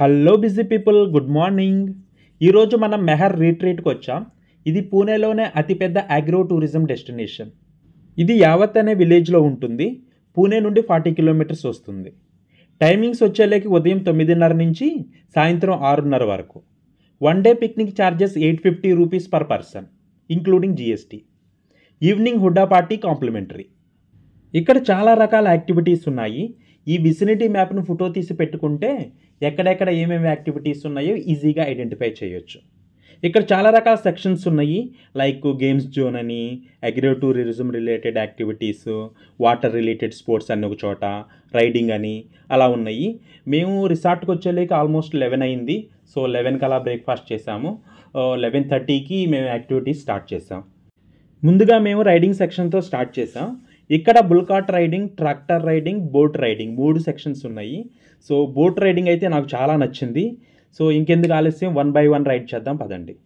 Hello busy people, good morning. ఈరోజు మనం మెహర్ రిట్రీట్కి వచ్చాం. ఇది పూణేలోనే అతిపెద్ద అగ్రో టూరిజం డెస్టినేషన్. ఇది యావత్ అనే విలేజ్లో ఉంటుంది. పూణే నుండి 40 కిలోమీటర్స్ వస్తుంది. టైమింగ్స్ వచ్చేలేకి ఉదయం 9:30 నుంచి సాయంత్రం 6:30 వరకు. One day picnic charges 850 rupees per person including GST. Evening హుడ్డా పార్టీ కాంప్లిమెంటరీ. ఇక్కడ చాలా రకాల యాక్టివిటీస్ ఉన్నాయి. ఈ విసినిటీ మ్యాప్ను ఫోటో తీసి పెట్టుకుంటే ఎక్కడెక్కడ ఏమేమి యాక్టివిటీస్ ఉన్నాయో ఈజీగా ఐడెంటిఫై చేయొచ్చు. ఇక్కడ చాలా రకాల సెక్షన్స్ ఉన్నాయి, లైక్ గేమ్స్ జోన్ అని, agro tourism related activities, water related sports అన్ని ఒక చోట, రైడింగ్ అని అలా ఉన్నాయి. మేము రిసార్ట్కి వచ్చేలేక ఆల్మోస్ట్ 11 అయింది. సో 11కి అలా బ్రేక్ఫాస్ట్ చేసాము. 11:30కి మేము యాక్టివిటీస్ స్టార్ట్ చేసాం. ముందుగా మేము రైడింగ్ సెక్షన్తో స్టార్ట్ చేసాం. ఇక్కడ bullock cart riding, tractor riding, boat riding 3 sections ఉన్నాయి. సో బోట్ రైడింగ్ అయితే నాకు చాలా నచ్చింది. సో ఇంకెందుకు ఆలస్యం, 1 by 1 రైడ్ చేద్దాం పదండి.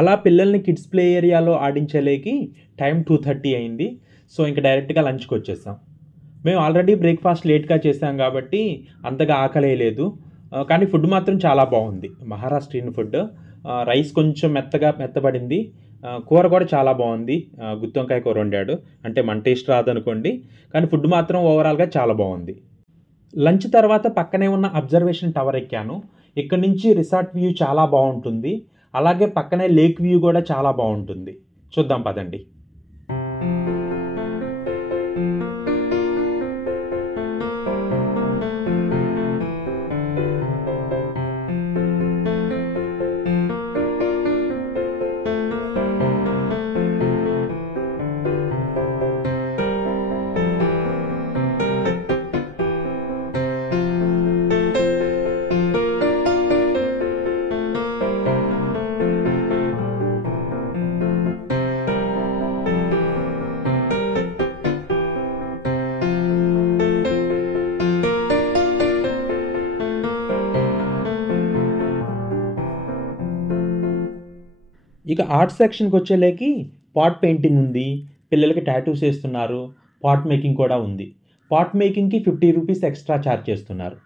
అలా పిల్లల్ని కిడ్స్ ప్లే ఏరియాలో ఆడించలేకి టైం 2:30 అయింది. సో ఇంకా డైరెక్ట్గా లంచ్కి వచ్చేసాం. మేము ఆల్రెడీ బ్రేక్ఫాస్ట్ లేట్గా చేసాం కాబట్టి అంతగా ఆకలేదు. కానీ ఫుడ్ మాత్రం చాలా బాగుంది. మహారాష్ట్రియన్ ఫుడ్. రైస్ కొంచెం మెత్తబడింది. కూర కూడా చాలా బాగుంది. గుత్తొంకాయ కూర వండాడు. అంటే మన టేస్ట్ రాదనుకోండి, కానీ ఫుడ్ మాత్రం ఓవరాల్గా చాలా బాగుంది. లంచ్ తర్వాత పక్కనే ఉన్న అబ్జర్వేషన్ టవర్ ఎక్కాను. ఇక్కడ నుంచి రిసార్ట్ వ్యూ చాలా బాగుంటుంది. అలాగే పక్కనే లేక్ వ్యూ కూడా చాలా బాగుంటుంది. చూద్దాం పదండి. ఇక ఆర్ట్ సెక్షన్కి వచ్చేలేకి పాట్ పెయింటింగ్ ఉంది, పిల్లలకి టాటూస్ వేస్తున్నారు, పాట్ మేకింగ్ కూడా ఉంది. పాట్ మేకింగ్కి 50 రూపీస్ ఎక్స్ట్రా ఛార్జ్ చేస్తున్నారు.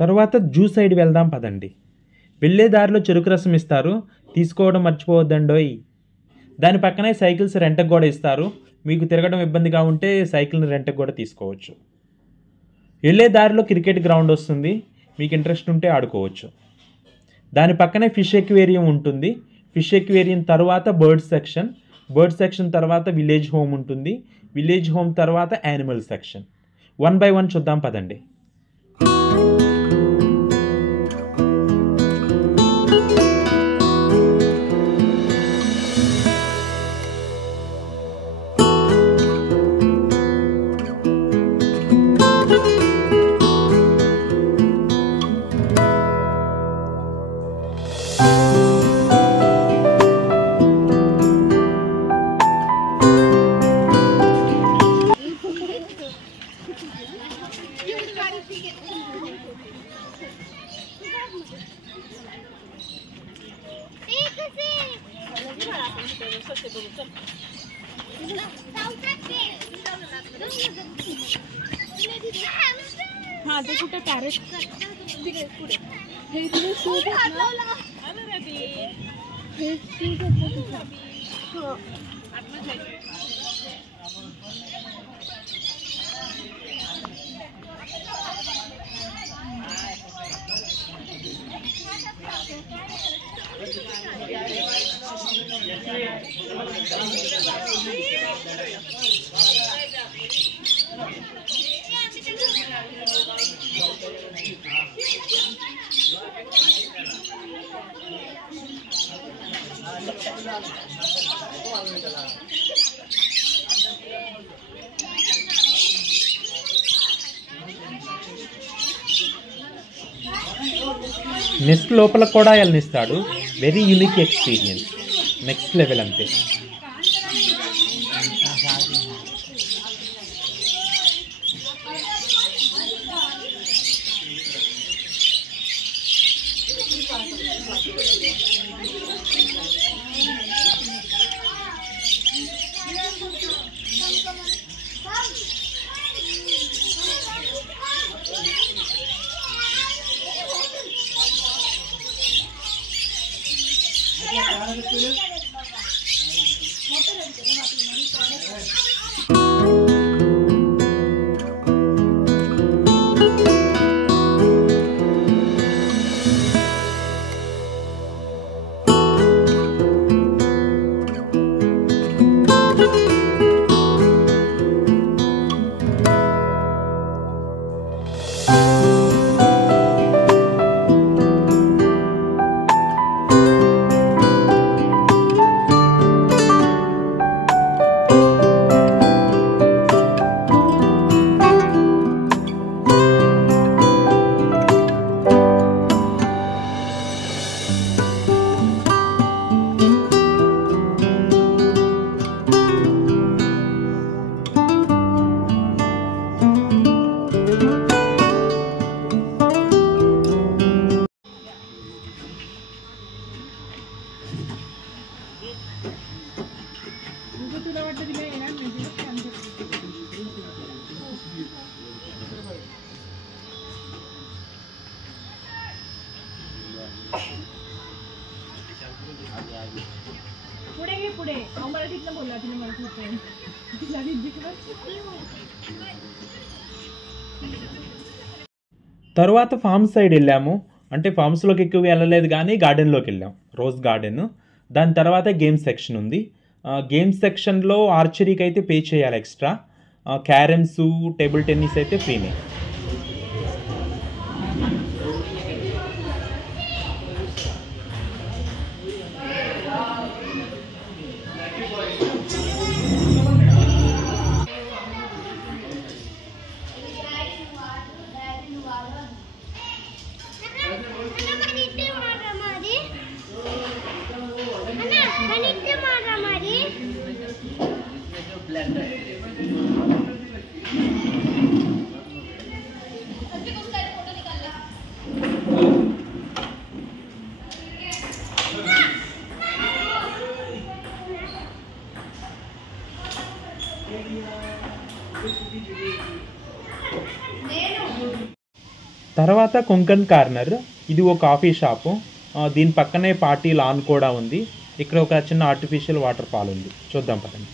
తర్వాత జ్యూస్ సైడ్ వెళ్దాం పదండి. వెళ్ళే దారిలో చెరుకు రసం ఇస్తారు, తీసుకోవడం మర్చిపోవద్దండోయ్. దాని పక్కనే సైకిల్స్ రెంట్కి కూడా ఇస్తారు. మీకు తిరగడం ఇబ్బందిగా ఉంటే సైకిల్ని రెంట్కి కూడా తీసుకోవచ్చు. వెళ్ళే దారిలో క్రికెట్ గ్రౌండ్ వస్తుంది, మీకు ఇంట్రెస్ట్ ఉంటే ఆడుకోవచ్చు. దాని పక్కనే ఫిష్ ఎక్వేరియం ఉంటుంది. ఫిష్ ఎక్వేరియం తర్వాత బర్డ్ సెక్షన్ తర్వాత విలేజ్ హోమ్ ఉంటుంది. విలేజ్ హోమ్ తర్వాత యానిమల్ సెక్షన్. 1 by 1 చూద్దాం పదండి. हाँ देखो तो पैरेट నెక్స్ట్ లోపల కూడా వెళ్ళనిస్తాడు. Very unique experience, next level అంతే. पुढे अहो मराठीतनं बोला तिने मराठीत तिला తర్వాత ఫామ్ సైడ్ వెళ్ళాము. అంటే ఫామ్స్లోకి ఎక్కువ వెళ్ళలేదు కానీ గార్డెన్లోకి వెళ్ళాం, రోజ్ గార్డెన్. దాని తర్వాత గేమ్ సెక్షన్ ఉంది. గేమ్ సెక్షన్లో ఆర్చరీకి అయితే పే చేయాలి ఎక్స్ట్రా. క్యారమ్స్, టేబుల్ టెన్నిస్ అయితే ఫ్రీనే. తర్వాత కొంకన్ కార్నర్, ఇది ఒక కాఫీ షాపు. దీని పక్కనే పార్టీ లాన్ కూడా ఉంది. ఇక్కడ ఒక చిన్న ఆర్టిఫిషియల్ వాటర్ ఫాల్ ఉంది, చూద్దాం పదండి.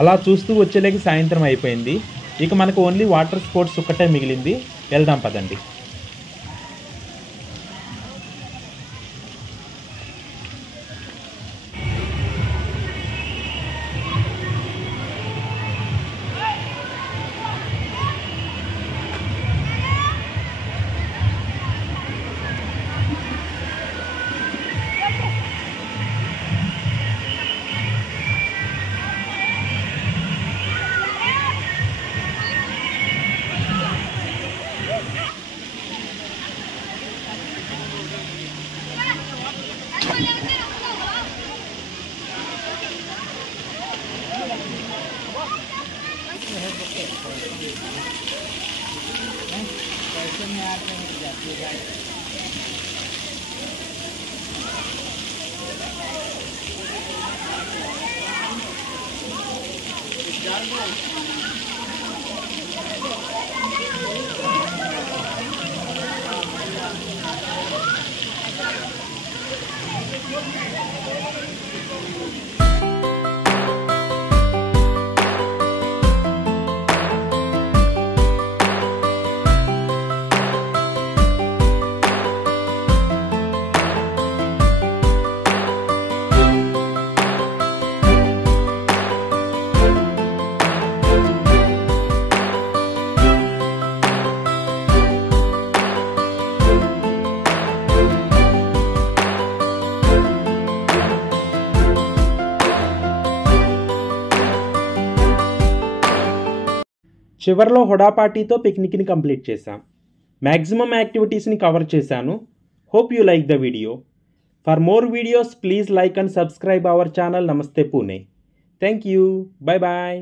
అలా చూస్తూ వచ్చేలేకి సాయంత్రం అయిపోయింది. ఇక మనకు ఓన్లీ వాటర్ స్పోర్ట్స్ ఒక్కటే మిగిలింది, వెళ్దాం పదండి. చివర్లో హుడా పార్టీతో పిక్నిక్ని కంప్లీట్ చేశాం. మ్యాక్సిమం యాక్టివిటీస్ని కవర్ చేశాను. Hope you like the video. For more videos please like and subscribe our channel నమస్తే Pune. Thank you. Bye bye.